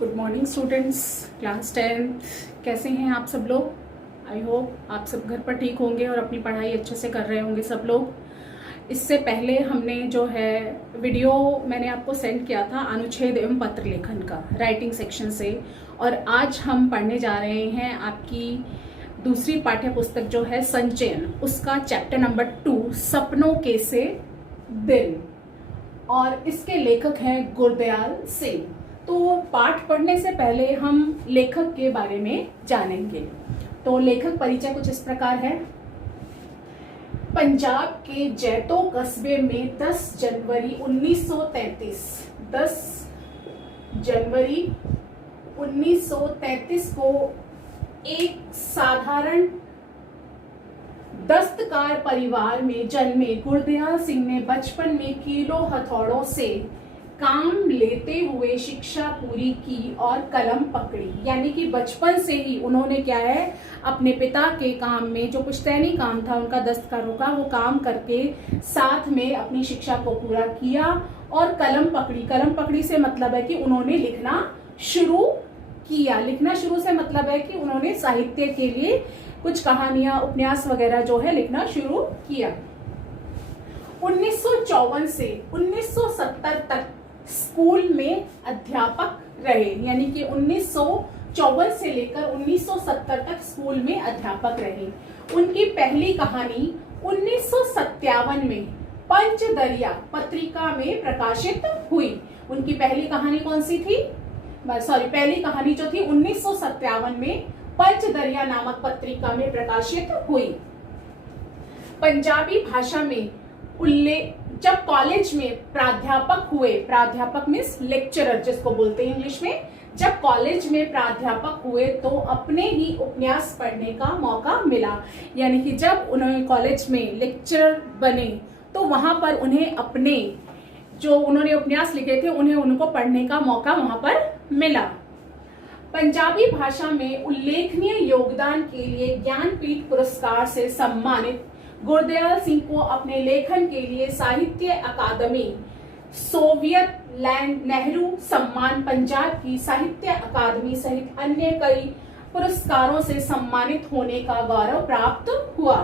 Good morning students, class 10th। कैसे हैं आप सब लोग? आई होप आप सब घर पर ठीक होंगे और अपनी पढ़ाई अच्छे से कर रहे होंगे सब लोग। इससे पहले हमने जो है वीडियो मैंने आपको सेंड किया था अनुच्छेद एवं पत्र लेखन का राइटिंग सेक्शन से, और आज हम पढ़ने जा रहे हैं आपकी दूसरी पाठ्य पुस्तक जो है संचयन, उसका चैप्टर नंबर 2 सपनों के से दिल, और इसके लेखक हैं गुरदयाल सिंह। तो पाठ पढ़ने से पहले हम लेखक के बारे में जानेंगे। तो लेखक परिचय कुछ इस प्रकार है। पंजाब के जैतो कस्बे में 10 जनवरी 1933 को एक साधारण दस्तकार परिवार में जन्मे गुरदयाल सिंह ने बचपन में कीलों हथौड़ों से काम लेते हुए शिक्षा पूरी की और कलम पकड़ी। यानी कि बचपन से ही उन्होंने क्या है, अपने पिता के काम में जो पुश्तैनी काम था उनका, दस्तकारों का, वो काम करके साथ में अपनी शिक्षा को पूरा किया और कलम पकड़ी। कलम पकड़ी से मतलब है कि उन्होंने लिखना शुरू किया। लिखना शुरू से मतलब है कि उन्होंने साहित्य के लिए कुछ कहानियां, उपन्यास वगैरह जो है लिखना शुरू किया। 1954 से 1970 तक स्कूल में अध्यापक रहे। यानी कि 1954 से लेकर 1970 तक स्कूल में अध्यापक रहे। उनकी पहली कहानी 1957 में पंचदरिया पत्रिका में प्रकाशित हुई। उनकी पहली कहानी कौन सी थी? पहली कहानी जो थी 1957 में पंचदरिया नामक पत्रिका में प्रकाशित हुई। पंजाबी भाषा में जब कॉलेज में प्राध्यापक हुए, प्राध्यापक मीन्स लेक्चरर जिसको बोलते हैं इंग्लिश में, जब कॉलेज में प्राध्यापक हुए तो अपने ही उपन्यास पढ़ने का मौका मिला। यानी कि जब उन्होंने कॉलेज में लेक्चरर बने तो वहां पर उन्हें अपने जो उन्होंने उपन्यास लिखे थे उनको पढ़ने का मौका वहां पर मिला। पंजाबी भाषा में उल्लेखनीय योगदान के लिए ज्ञानपीठ पुरस्कार से सम्मानित गुरदयाल सिंह को अपने लेखन के लिए साहित्य अकादमी, सोवियत लैंड नेहरू सम्मान, पंजाब की साहित्य अकादमी सहित अन्य कई पुरस्कारों से सम्मानित होने का गौरव प्राप्त हुआ।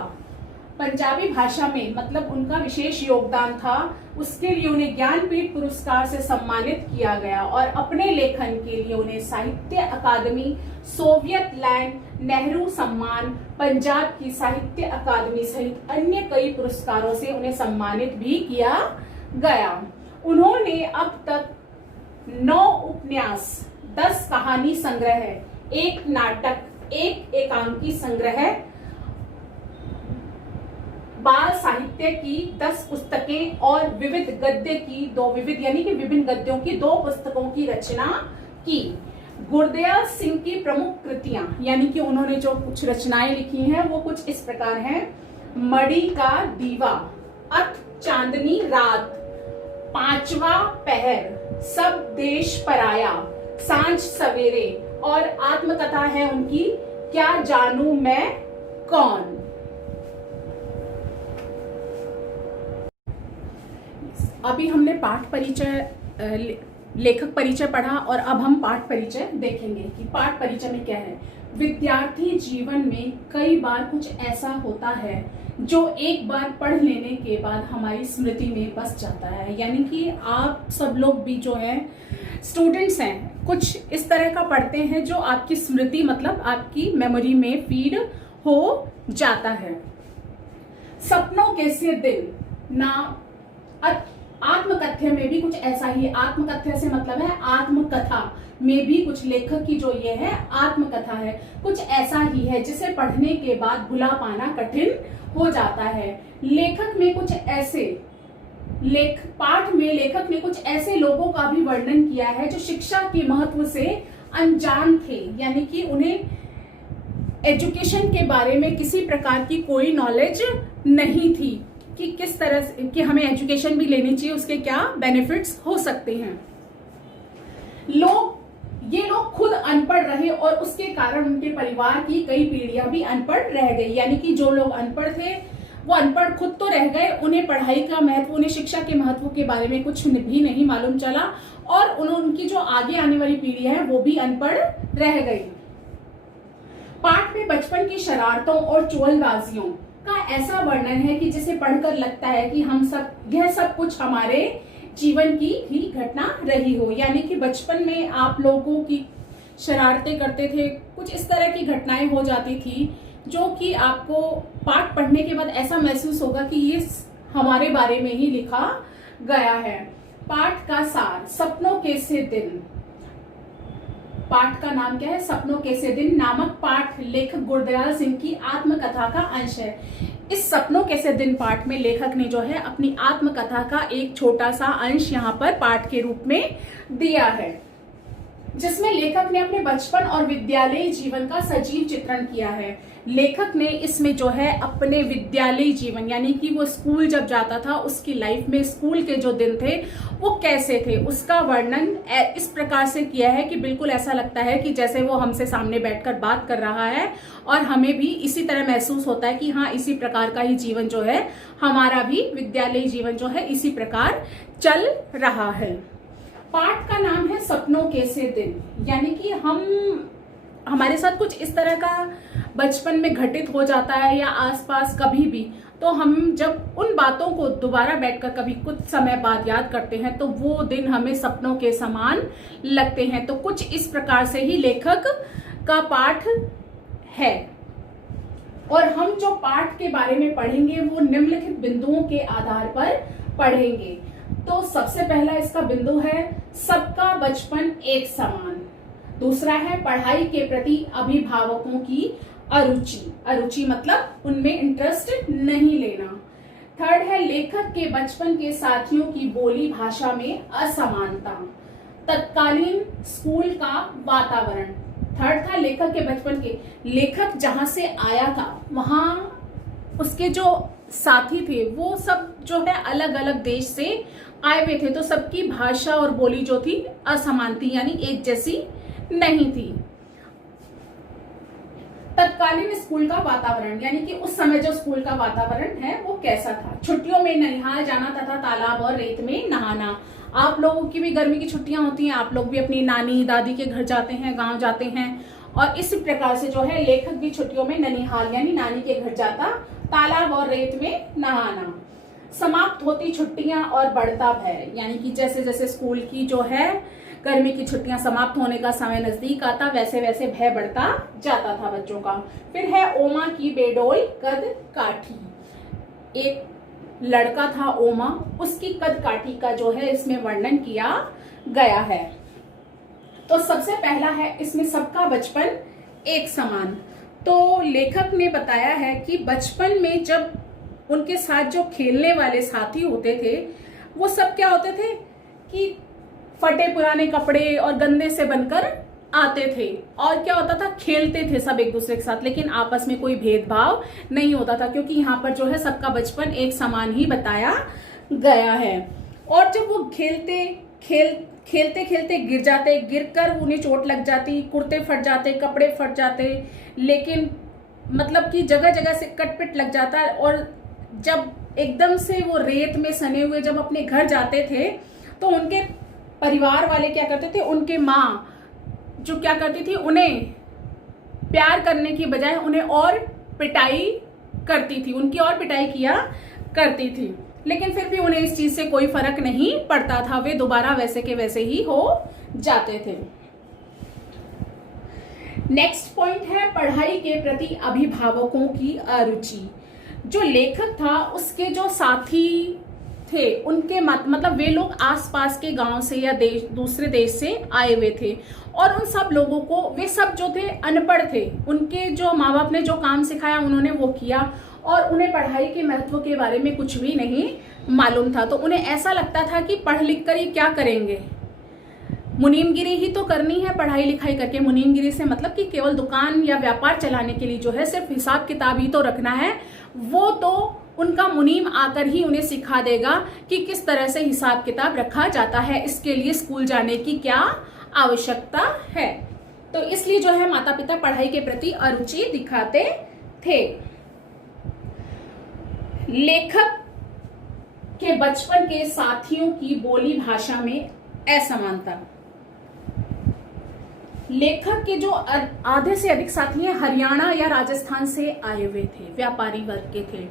पंजाबी भाषा में मतलब उनका विशेष योगदान था, उसके लिए उन्हें ज्ञानपीठ पुरस्कार से सम्मानित किया गया और अपने लेखन के लिए उन्हें साहित्य अकादमी, सोवियत लैंड नेहरू सम्मान, पंजाब की साहित्य अकादमी सहित अन्य कई पुरस्कारों से उन्हें सम्मानित भी किया गया। उन्होंने अब तक 9 उपन्यास, 10 कहानी संग्रह, 1 नाटक, 1 एकांकी संग्रह, बाल साहित्य की 10 पुस्तकें और विविध गद्य की 2 यानी कि विभिन्न गद्यों की 2 पुस्तकों की रचना की। गुरदयाल सिंह की प्रमुख कृतियां यानी कि उन्होंने जो कुछ रचनाएं लिखी हैं वो कुछ इस प्रकार हैं। मड़ी का दीवा, अथ चांदनी रात, 5वां पहर, सब देश पराया, सांझ सवेरे, और आत्मकथा है उनकी क्या जानू मैं कौन। अभी हमने पाठ परिचय, लेखक परिचय पढ़ा और अब हम पाठ परिचय देखेंगे कि पाठ परिचय में क्या है। विद्यार्थी जीवन में कई बार कुछ ऐसा होता है जो एक बार पढ़ लेने के बाद हमारी स्मृति में बस जाता है। यानी कि आप सब लोग भी जो है स्टूडेंट्स हैं, कुछ इस तरह का पढ़ते हैं जो आपकी स्मृति मतलब आपकी मेमोरी में फीड हो जाता है। सपनों के से दिल ना आत्मकथ्य में भी कुछ ऐसा ही। आत्मकथ्य से मतलब है आत्मकथा में भी कुछ लेखक की जो ये है आत्मकथा है, कुछ ऐसा ही है जिसे पढ़ने के बाद भुला पाना कठिन हो जाता है। लेखक में कुछ ऐसे पाठ में लेखक ने कुछ ऐसे लोगों का भी वर्णन किया है जो शिक्षा के महत्व से अनजान थे। यानी कि उन्हें एजुकेशन के बारे में किसी प्रकार की कोई नॉलेज नहीं थी कि किस तरह से कि हमें एजुकेशन भी लेनी चाहिए, उसके क्या बेनिफिट्स हो सकते हैं। ये लोग खुद अनपढ़ रहे और उसके कारण उनके परिवार की कई पीढ़ियां भी अनपढ़ रह गई। यानी कि जो लोग अनपढ़ थे वो अनपढ़ खुद तो रह गए, उन्हें पढ़ाई का महत्व, उन्हें शिक्षा के महत्व के बारे में कुछ भी नहीं मालूम चला और उनकी जो आगे आने वाली पीढ़ी है वो भी अनपढ़ रह गई। पाठ में बचपन की शरारतों और चुगलबाजियों का ऐसा वर्णन है कि जिसे पढ़कर लगता है कि हम सब, यह सब कुछ हमारे जीवन की ही घटना रही हो। यानी कि बचपन में आप लोगों की शरारतें करते थे, कुछ इस तरह की घटनाएं हो जाती थी जो कि आपको पाठ पढ़ने के बाद ऐसा महसूस होगा कि ये हमारे बारे में ही लिखा गया है। पाठ का सार, सपनों के से दिन। पाठ का नाम क्या है? सपनों के से दिन नामक पाठ लेखक गुरदयाल सिंह की आत्मकथा का अंश है। इस सपनों के से दिन पाठ में लेखक ने जो है अपनी आत्मकथा का एक छोटा सा अंश यहाँ पर पाठ के रूप में दिया है, जिसमें लेखक ने अपने बचपन और विद्यालय जीवन का सजीव चित्रण किया है। लेखक ने इसमें जो है अपने विद्यालय जीवन, यानी कि वो स्कूल जब जाता था उसकी लाइफ में स्कूल के जो दिन थे वो कैसे थे, उसका वर्णन इस प्रकार से किया है कि बिल्कुल ऐसा लगता है कि जैसे वो हमसे सामने बैठकर बात कर रहा है और हमें भी इसी तरह महसूस होता है कि हाँ, इसी प्रकार का ही जीवन जो है, हमारा भी विद्यालय जीवन जो है इसी प्रकार चल रहा है। पाठ का नाम है सपनों के से दिन, यानी कि हमारे साथ कुछ इस तरह का बचपन में घटित हो जाता है या आसपास कभी भी, तो हम जब उन बातों को दोबारा बैठकर कभी कुछ समय बाद याद करते हैं तो वो दिन हमें सपनों के समान लगते हैं। तो कुछ इस प्रकार से ही लेखक का पाठ है। और हम जो पाठ के बारे में पढ़ेंगे वो निम्नलिखित बिंदुओं के आधार पर पढ़ेंगे। तो सबसे पहला इसका बिंदु है सबका बचपन एक समान। दूसरा है पढ़ाई के प्रति अभिभावकों की अरुचि, अरुचि मतलब उनमें इंटरेस्ट नहीं लेना। थर्ड है लेखक के बचपन के साथियों की बोली भाषा में असमानता। तत्कालीन स्कूल का वातावरण। थर्ड था लेखक के बचपन के, लेखक जहां से आया था वहां उसके जो साथी थे वो सब जो है अलग अलग देश से आए हुए थे, तो सबकी भाषा और बोली जो थी असमान थी, यानी एक जैसी नहीं थी। तत्कालीन स्कूल का वातावरण, यानी कि उस समय जो स्कूल का वातावरण है वो कैसा था। छुट्टियों में ननिहाल जाना तथा तालाब और रेत में नहाना। आप लोगों की भी गर्मी की छुट्टियां होती हैं, आप लोग भी अपनी नानी दादी के घर जाते हैं, गांव जाते हैं, और इसी प्रकार से जो है लेखक भी छुट्टियों में ननिहाल यानी नानी के घर जाता, तालाब और रेत में नहाना। समाप्त होती छुट्टियां और बढ़ता भय, यानी कि जैसे जैसे स्कूल की जो है गर्मी की छुट्टियां समाप्त होने का समय नजदीक आता वैसे वैसे भय बढ़ता जाता था बच्चों का। फिर है ओमा की बेडोल कद काठी। एक लड़का था ओमा, उसकी कद काठी का जो है इसमें वर्णन किया गया है। तो सबसे पहला है इसमें सबका बचपन एक समान। तो लेखक ने बताया है कि बचपन में जब उनके साथ जो खेलने वाले साथी होते थे वो सब क्या होते थे कि फटे पुराने कपड़े और गंदे से बनकर आते थे, और क्या होता था खेलते थे सब एक दूसरे के साथ, लेकिन आपस में कोई भेदभाव नहीं होता था, क्योंकि यहाँ पर जो है सबका बचपन एक समान ही बताया गया है। और जब वो खेलते खेलते गिर जाते, गिरकर उन्हें चोट लग जाती, कुर्ते फट जाते, कपड़े फट जाते, लेकिन मतलब कि जगह जगह से कटपिट लग जाता, और जब एकदम से वो रेत में सने हुए जब अपने घर जाते थे तो उनके परिवार वाले क्या करते थे, उनके माँ जो क्या करती थी, उन्हें प्यार करने की बजाय उन्हें और पिटाई करती थी, उनकी और पिटाई किया करती थी, लेकिन फिर भी उन्हें इस चीज से कोई फर्क नहीं पड़ता था, वे दोबारा वैसे के वैसे ही हो जाते थे। नेक्स्ट पॉइंट है पढ़ाई के प्रति अभिभावकों की अरुचि। जो लेखक था उसके जो साथी थे उनके मतलब वे लोग आसपास के गांव से या दूसरे देश से आए हुए थे, और उन सब लोगों को, वे सब जो थे अनपढ़ थे, उनके जो माँ बाप ने जो काम सिखाया उन्होंने वो किया, और उन्हें पढ़ाई के महत्व के बारे में कुछ भी नहीं मालूम था। तो उन्हें ऐसा लगता था कि पढ़ लिख कर ये क्या करेंगे, मुनीमगिरी ही तो करनी है पढ़ाई लिखाई करके। मुनीमगिरी से मतलब कि केवल दुकान या व्यापार चलाने के लिए जो है सिर्फ हिसाब किताब ही तो रखना है, वो तो उनका मुनीम आकर ही उन्हें सिखा देगा कि किस तरह से हिसाब किताब रखा जाता है, इसके लिए स्कूल जाने की क्या आवश्यकता है। तो इसलिए जो है माता पिता पढ़ाई के प्रति अरुचि दिखाते थे। लेखक के बचपन के साथियों की बोली भाषा में असमानता। लेखक के जो आधे से अधिक साथी हैं हरियाणा या राजस्थान से आए हुए थे, व्यापारी वर्ग के थे,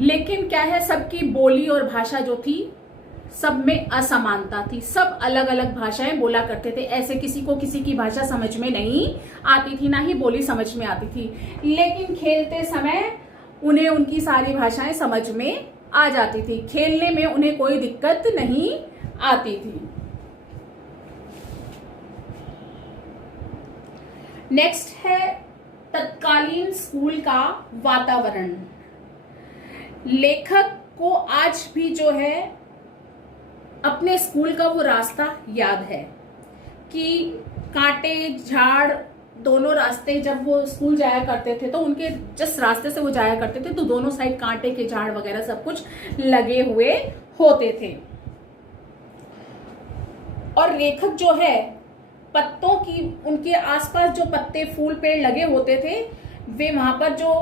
लेकिन क्या है सबकी बोली और भाषा जो थी सब में असमानता थी। सब अलग अलग भाषाएं बोला करते थे। ऐसे किसी को किसी की भाषा समझ में नहीं आती थी, ना ही बोली समझ में आती थी, लेकिन खेलते समय उन्हें उनकी सारी भाषाएं समझ में आ जाती थी। खेलने में उन्हें कोई दिक्कत नहीं आती थी। नेक्स्ट है तत्कालीन स्कूल का वातावरण। लेखक को आज भी जो है अपने स्कूल का वो रास्ता याद है कि कांटे झाड़ दोनों रास्ते, जब वो स्कूल जाया करते थे तो उनके जिस रास्ते से वो जाया करते थे तो दोनों साइड कांटे के झाड़ वगैरह सब कुछ लगे हुए होते थे। और लेखक जो है पत्तों की, उनके आसपास जो पत्ते फूल पेड़ लगे होते थे वे वहां पर जो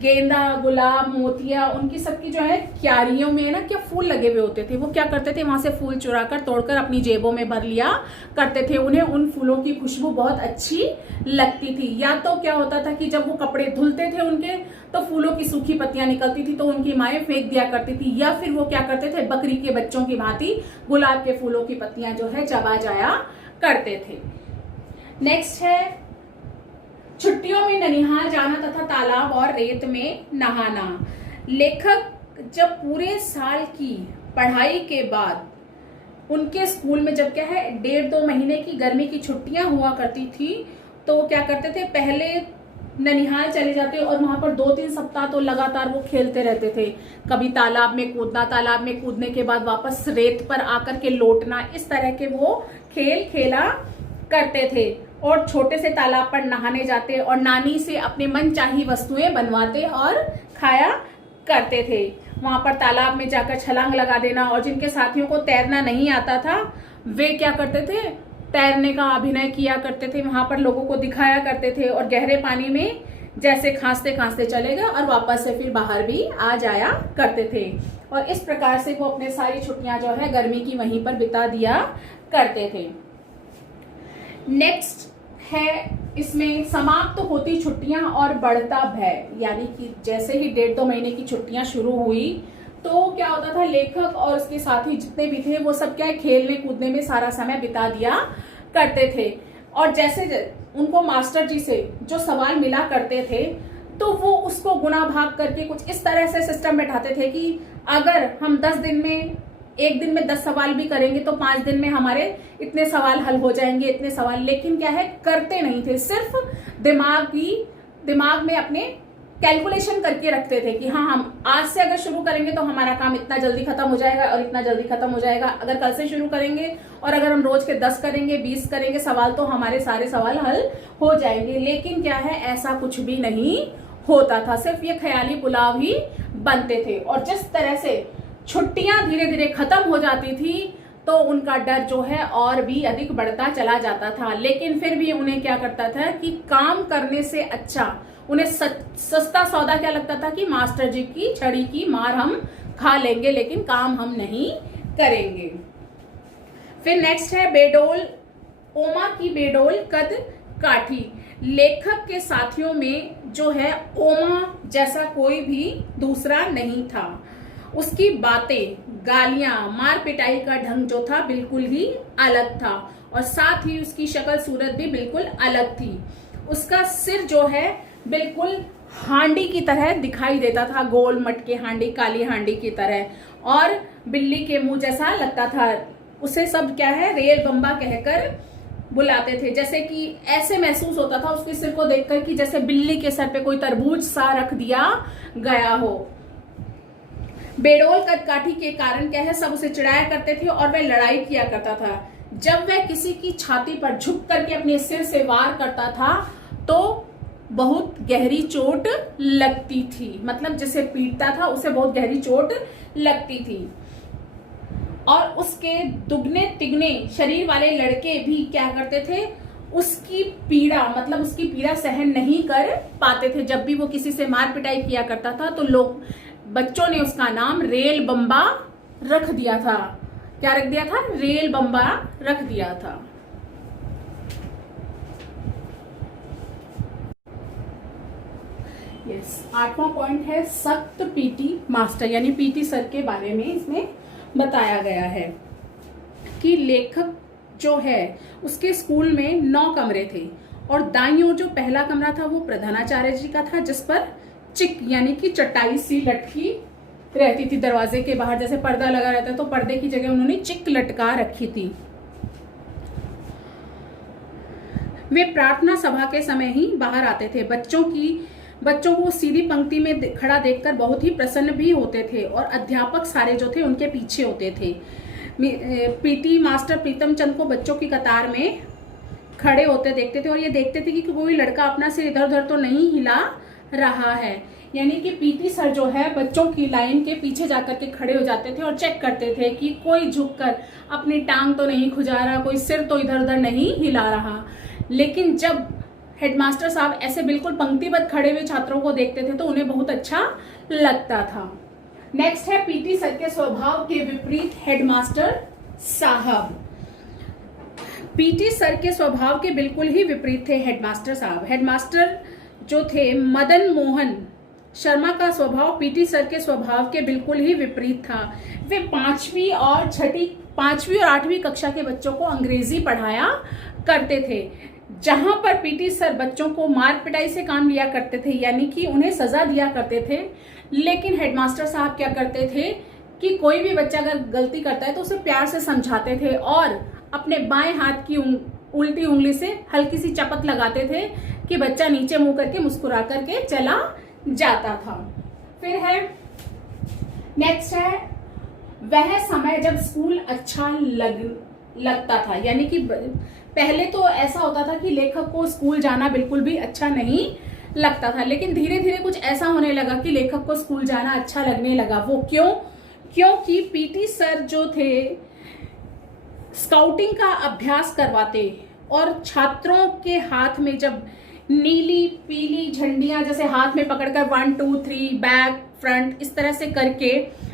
गेंदा गुलाब मोतिया उनकी सबकी जो है क्यारियों में ना क्या फूल लगे हुए होते थे, वो क्या करते थे वहां से फूल चुराकर तोड़कर अपनी जेबों में भर लिया करते थे। उन्हें उन फूलों की खुशबू बहुत अच्छी लगती थी। या तो क्या होता था कि जब वो कपड़े धुलते थे उनके तो फूलों की सूखी पत्तियां निकलती थी तो उनकी माएं फेंक दिया करती थी, या फिर वो क्या करते थे बकरी के बच्चों की भांति गुलाब के फूलों की पत्तियां जो है चबा जाया करते थे। नेक्स्ट है छुट्टियों में ननिहाल जाना तथा तालाब और रेत में नहाना। लेखक जब पूरे साल की पढ़ाई के बाद उनके स्कूल में जब क्या है 1.5-2 महीने की गर्मी की छुट्टियां हुआ करती थी तो क्या करते थे, पहले ननिहाल चले जाते और वहां पर 2-3 सप्ताह तो लगातार वो खेलते रहते थे। कभी तालाब में कूदना, तालाब में कूदने के बाद वापस रेत पर आकर के लौटना, इस तरह के वो खेल खेला करते थे। और छोटे से तालाब पर नहाने जाते और नानी से अपने मनचाही वस्तुएं बनवाते और खाया करते थे। वहां पर तालाब में जाकर छलांग लगा देना, और जिनके साथियों को तैरना नहीं आता था वे क्या करते थे, तैरने का अभिनय किया करते थे, वहां पर लोगों को दिखाया करते थे और गहरे पानी में जैसे खांसते खांसते चले गए और वापस से फिर बाहर भी आ जाया करते थे। और इस प्रकार से वो अपने सारी छुट्टियां जो है गर्मी की वहीं पर बिता दिया करते थे। नेक्स्ट है इसमें समाप्त तो होती छुट्टियां और बढ़ता भय, यानी कि जैसे ही 1.5-2 महीने की छुट्टियां शुरू हुई तो क्या होता था, लेखक और उसके साथी जितने भी थे वो सब क्या है खेलने कूदने में सारा समय बिता दिया करते थे। और जैसे उनको मास्टर जी से जो सवाल मिला करते थे तो वो उसको गुना भाग करके कुछ इस तरह से सिस्टम बैठाते थे कि अगर हम 10 दिन में, एक दिन में 10 सवाल भी करेंगे तो 5 दिन में हमारे इतने सवाल हल हो जाएंगे, इतने सवाल। लेकिन क्या है करते नहीं थे, सिर्फ दिमाग में अपने कैलकुलेशन करके रखते थे कि हाँ हम आज से अगर शुरू करेंगे तो हमारा काम इतना जल्दी खत्म हो जाएगा और इतना जल्दी खत्म हो जाएगा। अगर कल से शुरू करेंगे और अगर हम रोज के 10 करेंगे 20 करेंगे सवाल तो हमारे सारे सवाल हल हो जाएंगे। लेकिन क्या है ऐसा कुछ भी नहीं होता था, सिर्फ ये ख्याली पुलाव ही बनते थे। और जिस तरह से छुट्टियां धीरे धीरे खत्म हो जाती थी तो उनका डर जो है और भी अधिक बढ़ता चला जाता था। लेकिन फिर भी उन्हें क्या करता था कि काम करने से अच्छा उन्हें सस्ता सौदा क्या लगता था कि मास्टर जी की छड़ी की मार हम खा लेंगे लेकिन काम हम नहीं करेंगे। फिर नेक्स्ट है बेडोल, ओमा की बेडोल कद काठी। लेखक के साथियों में जो है ओमा जैसा कोई भी दूसरा नहीं था। उसकी बातें, गालियां, मार पिटाई का ढंग जो था बिल्कुल ही अलग था और साथ ही उसकी शक्ल सूरत भी बिल्कुल अलग थी। उसका सिर जो है बिल्कुल हांडी की तरह दिखाई देता था, गोल मटके हांडी, काली हांडी की तरह, और बिल्ली के मुंह जैसा लगता था। उसे सब क्या है रेल बम्बा कहकर बुलाते थे। जैसे कि ऐसे महसूस होता था उसके सिर को देखकर कि जैसे बिल्ली के सर पे कोई तरबूज सा रख दिया गया हो। बेडोल कदकाठी के कारण क्या है सब उसे चिढ़ाया करते थे और वह लड़ाई किया करता था। जब वह किसी की छाती पर झुक करके अपने सिर से वार करता था तो बहुत गहरी चोट लगती थी, मतलब जिसे पीटता था उसे बहुत गहरी चोट लगती थी। और उसके दुगने तिगने शरीर वाले लड़के भी क्या करते थे, उसकी पीड़ा मतलब उसकी पीड़ा सहन नहीं कर पाते थे। जब भी वो किसी से मार पिटाई किया करता था तो लोग बच्चों ने उसका नाम रेल बम्बा रख दिया था। क्या रख दिया था? रेल बम्बा रख दिया था। यस, 8वां पॉइंट है सख्त पीटी मास्टर, यानी पीटी सर के बारे में इसमें बताया गया है कि लेखक जो है उसके स्कूल में 9 कमरे थे और दाईं ओर जो पहला कमरा था वो प्रधानाचार्य जी का था, जिस पर चिक यानी कि चटाई सी लटकी रहती थी दरवाजे के बाहर, जैसे पर्दा लगा रहता है तो पर्दे की जगह उन्होंने चिक लटका रखी थी। वे प्रार्थना सभा के समय ही बाहर आते थे। बच्चों को सीधी पंक्ति में खड़ा देखकर बहुत ही प्रसन्न भी होते थे और अध्यापक सारे जो थे उनके पीछे होते थे। पीटी मास्टर प्रीतम चंद को बच्चों की कतार में खड़े होते देखते थे और ये देखते थे कि कोई लड़का अपना सिर इधर उधर तो नहीं हिला रहा है, यानी कि पीटी सर जो है बच्चों की लाइन के पीछे जाकर के खड़े हो जाते थे और चेक करते थे कि कोई झुककर अपनी टांग तो नहीं खुजा रहा, कोई सिर तो इधर उधर नहीं हिला रहा। लेकिन जब हेडमास्टर साहब ऐसे बिल्कुल पंक्तिबद्ध खड़े हुए छात्रों को देखते थे तो उन्हें बहुत अच्छा लगता था। नेक्स्ट है पीटी सर के स्वभाव के विपरीत हेडमास्टर साहब। पीटी सर के स्वभाव के बिल्कुल ही विपरीत थे हेडमास्टर साहब। हेडमास्टर जो थे मदन मोहन शर्मा का स्वभाव पीटी सर के स्वभाव के बिल्कुल ही विपरीत था। वे 5वीं और 8वीं कक्षा के बच्चों को अंग्रेजी पढ़ाया करते थे, जहां पर पीटी सर बच्चों को मार पिटाई से काम लिया करते थे, यानी कि उन्हें सजा दिया करते थे। लेकिन हेडमास्टर साहब क्या करते थे कि कोई भी बच्चा अगर गलती करता है तो उसे प्यार से समझाते थे और अपने बाएं हाथ की उल्टी उंगली से हल्की सी चपत लगाते थे कि बच्चा नीचे मुंह करके मुस्कुरा करके चला जाता था। फिर है नेक्स्ट है वह समय जब स्कूल अच्छा लगता था, यानी कि पहले तो ऐसा होता था कि लेखक को स्कूल जाना बिल्कुल भी अच्छा नहीं लगता था, लेकिन धीरे धीरे कुछ ऐसा होने लगा कि लेखक को स्कूल जाना अच्छा लगने लगा। वो क्योंकि पीटी सर जो थे स्काउटिंग का अभ्यास करवाते और छात्रों के हाथ में जब नीली पीली झंडियां जैसे हाथ में पकड़कर 1 2 3 बैक फ्रंट इस तरह से करके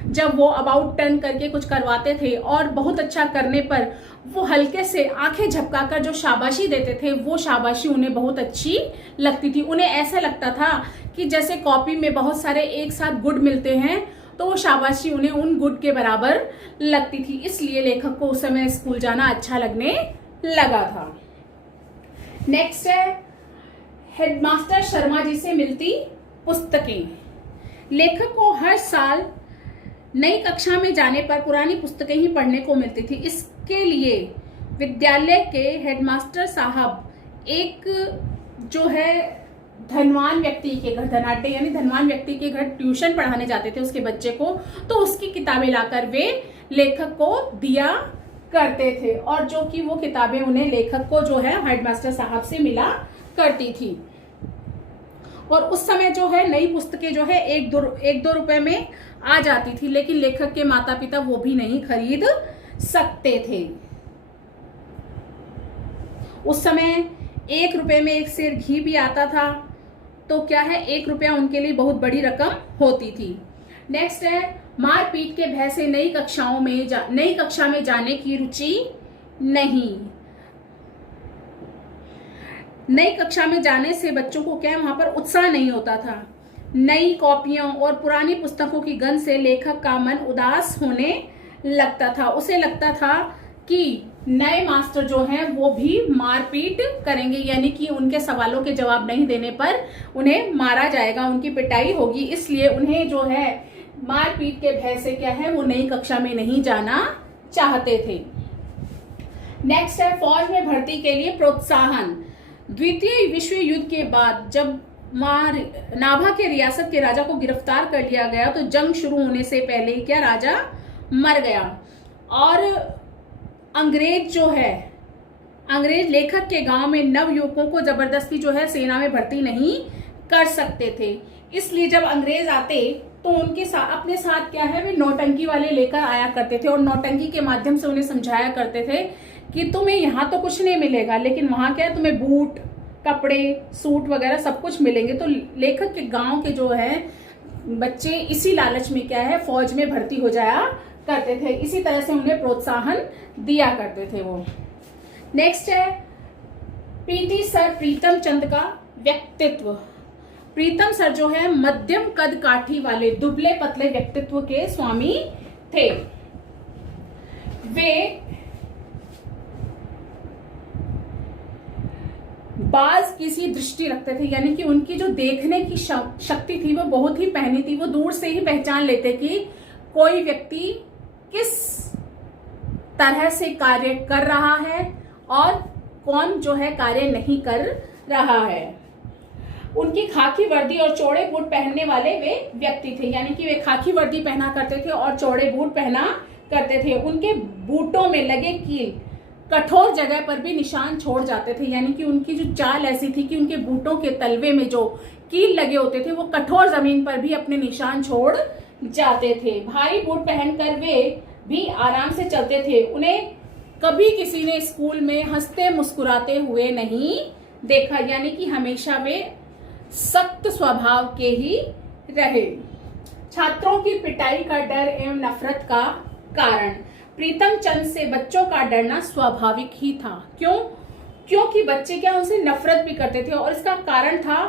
जब वो अबाउट टर्न करके कुछ करवाते थे और बहुत अच्छा करने पर वो हल्के से आंखें झपकाकर जो शाबाशी देते थे वो शाबाशी उन्हें बहुत अच्छी लगती थी। उन्हें ऐसा लगता था कि जैसे कॉपी में बहुत सारे एक साथ गुड मिलते हैं तो वो शाबाशी उन्हें उन गुड के बराबर लगती थी, इसलिए लेखक को उस समय स्कूल जाना अच्छा लगने लगा था। नेक्स्ट है हेडमास्टर शर्मा जी से मिलती पुस्तकें। लेखक को हर साल नई कक्षा में जाने पर पुरानी पुस्तकें ही पढ़ने को मिलती थी। इसके लिए विद्यालय के हेडमास्टर साहब एक जो है धनवान व्यक्ति के घर, धनाढ्य यानी धनवान व्यक्ति के घर ट्यूशन पढ़ाने जाते थे उसके बच्चे को, तो उसकी किताबें लाकर वे लेखक को दिया करते थे और जो कि वो किताबें उन्हें लेखक को जो है हेडमास्टर साहब से मिला करती थी। और उस समय जो है नई पुस्तकें जो है 1-2 रुपए में आ जाती थी, लेकिन लेखक के माता पिता वो भी नहीं खरीद सकते थे। उस समय 1 रुपए में 1 सेर घी भी आता था, तो क्या है 1 रुपया उनके लिए बहुत बड़ी रकम होती थी। नेक्स्ट है मारपीट के भय से नई कक्षा में जाने की रुचि नहीं। नई कक्षा में जाने से बच्चों को क्या वहां पर उत्साह नहीं होता था। नई कॉपियों और पुरानी पुस्तकों की गंध से लेखक का मन उदास होने लगता था। उसे लगता था कि नए मास्टर जो हैं वो भी मारपीट करेंगे, यानी कि उनके सवालों के जवाब नहीं देने पर उन्हें मारा जाएगा, उनकी पिटाई होगी, इसलिए उन्हें जो है मारपीट के भय से क्या है वो नई कक्षा में नहीं जाना चाहते थे। नेक्स्ट है फौज में भर्ती के लिए प्रोत्साहन। द्वितीय विश्व युद्ध के बाद जब नाभा के रियासत के राजा को गिरफ्तार कर लिया गया तो जंग शुरू होने से पहले ही क्या राजा मर गया और अंग्रेज लेखक के गांव में नव युवकों को जबरदस्ती जो है सेना में भर्ती नहीं कर सकते थे। इसलिए जब अंग्रेज आते तो उनके अपने साथ क्या है वे नौटंकी वाले लेकर आया करते थे और नौटंकी के माध्यम से उन्हें समझाया करते थे कि तुम्हें यहाँ तो कुछ नहीं मिलेगा, लेकिन वहां क्या है तुम्हें बूट कपड़े सूट वगैरह सब कुछ मिलेंगे। तो लेखक के गांव के जो है बच्चे इसी लालच में क्या है फौज में भर्ती हो जाया करते थे, इसी तरह से उन्हें प्रोत्साहन दिया करते थे वो। नेक्स्ट है पीटी सर प्रीतम चंद का व्यक्तित्व। प्रीतम सर जो है मध्यम कद काठी वाले दुबले पतले व्यक्तित्व के स्वामी थे। वे बाज किसी दृष्टि रखते थे, यानी कि उनकी जो देखने की शक्ति थी वो बहुत ही पहनी थी। वो दूर से ही पहचान लेते कि कोई व्यक्ति किस तरह से कार्य कर रहा है और कौन जो है कार्य नहीं कर रहा है। उनकी खाकी वर्दी और चौड़े बूट पहनने वाले वे व्यक्ति थे, यानी कि वे खाकी वर्दी पहना करते थे और चौड़े बूट पहना करते थे। उनके बूटों में लगे कील कठोर जगह पर भी निशान छोड़ जाते थे, यानी कि उनकी जो चाल ऐसी थी कि उनके बूटों के तलवे में जो कील लगे होते थे वो कठोर जमीन पर भी अपने निशान छोड़ जाते थे। भारी बूट पहनकर वे भी आराम से चलते थे। उन्हें कभी किसी ने स्कूल में हंसते मुस्कुराते हुए नहीं देखा, यानी कि हमेशा वे सख्त स्वभाव के ही रहे। छात्रों की पिटाई का डर एवं नफरत का कारण। प्रीतम चंद से बच्चों का डरना स्वाभाविक ही था। क्यों? क्योंकि बच्चे क्या उनसे नफरत भी करते थे और इसका कारण था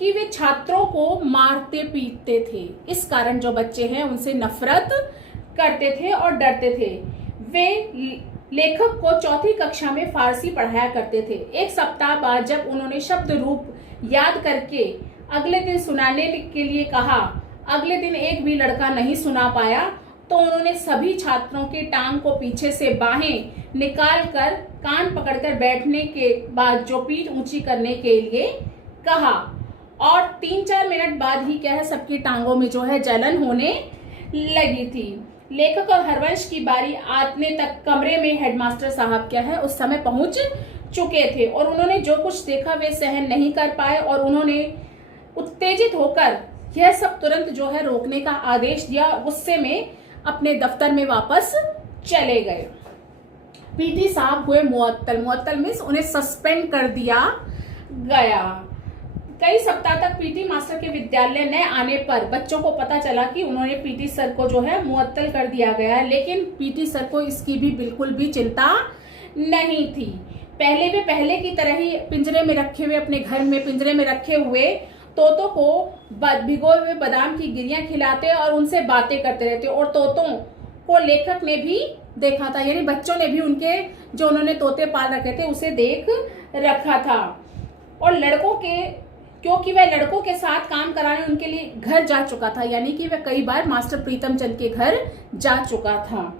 कि वे छात्रों को मारते पीटते थे। इस कारण जो बच्चे हैं उनसे नफरत करते थे और डरते थे। वे लेखक को चौथी कक्षा में फारसी पढ़ाया करते थे। एक सप्ताह बाद जब उन्होंने शब्द रूप याद करके अगले दिन सुनाने के लिए कहा, अगले दिन एक भी लड़का नहीं सुना पाया, तो उन्होंने सभी छात्रों के टांग को पीछे से बाहें निकाल कर कान पकड़कर बैठने के बाद जो पीठ ऊंची करने के लिए कहा और 3-4 मिनट बाद ही क्या है सबकी टांगों में जो है जलन होने लगी थी। लेखक और हरवंश की बारी आने तक कमरे में हेडमास्टर साहब क्या है उस समय पहुंच चुके थे और उन्होंने जो कुछ देखा वे सहन नहीं कर पाए और उन्होंने उत्तेजित होकर यह सब तुरंत जो है रोकने का आदेश दिया। गुस्से में अपने दफ्तर में वापस चले गए। पीटी साहब हुए मुअत्तल। मुअत्तल मीन्स उन्हें सस्पेंड कर दिया गया। कई सप्ताह तक पीटी मास्टर के विद्यालय न आने पर बच्चों को पता चला कि उन्होंने पीटी सर को जो है मुअत्तल कर दिया गया है, लेकिन पीटी सर को इसकी भी बिल्कुल भी चिंता नहीं थी। पहले की तरह ही पिंजरे में रखे हुए अपने घर में पिंजरे में रखे हुए तोतों को भिगोए हुए बादाम की गिरियां खिलाते और उनसे बातें करते रहते और तोतों को लेखक ने भी देखा था, यानी बच्चों ने भी उनके जो उन्होंने तोते पाल रखे थे उसे देख रखा था। और लड़कों के क्योंकि वह लड़कों के साथ काम कराने उनके लिए घर जा चुका था, यानी कि वह कई बार मास्टर प्रीतम चंद के घर जा चुका था।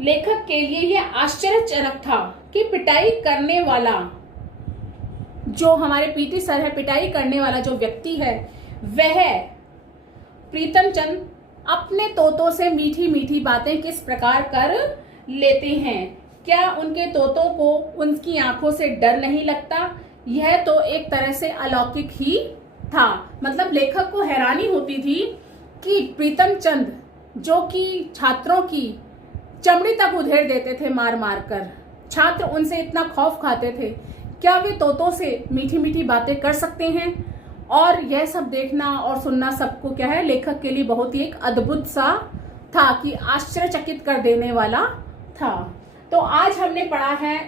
लेखक के लिए यह आश्चर्यजनक था कि पिटाई करने वाला जो हमारे पीटी सर है, पिटाई करने वाला जो व्यक्ति है वह प्रीतम चंद अपने तोतों से मीठी मीठी बातें किस प्रकार कर लेते हैं। क्या उनके तोतों को उनकी आंखों से डर नहीं लगता? यह तो एक तरह से अलौकिक ही था। मतलब लेखक को हैरानी होती थी कि प्रीतम चंद जो कि छात्रों की चमड़ी तक उधेड़ देते थे मार मार कर, छात्र उनसे इतना खौफ खाते थे, क्या वे तोतों से मीठी मीठी बातें कर सकते हैं? और यह सब देखना और सुनना सबको क्या है लेखक के लिए बहुत ही एक अद्भुत सा था कि आश्चर्यचकित कर देने वाला था। तो आज हमने पढ़ा है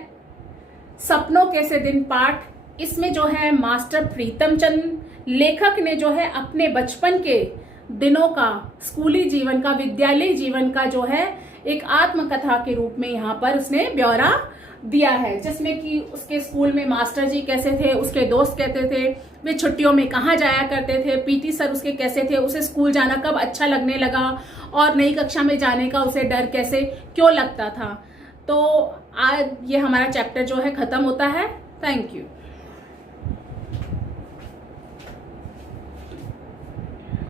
सपनों के से दिन पाठ। इसमें जो है मास्टर प्रीतम चंद लेखक ने जो है अपने बचपन के दिनों का, स्कूली जीवन का, विद्यालय जीवन का जो है एक आत्मकथा के रूप में यहाँ पर उसने ब्यौरा दिया है, जिसमें कि उसके स्कूल में मास्टर जी कैसे थे, उसके दोस्त कहते थे, वे छुट्टियों में कहाँ जाया करते थे, पीटी सर उसके कैसे थे, उसे स्कूल जाना कब अच्छा लगने लगा और नई कक्षा में जाने का उसे डर कैसे क्यों लगता था। तो आज ये हमारा चैप्टर जो है खत्म होता है। Thank you.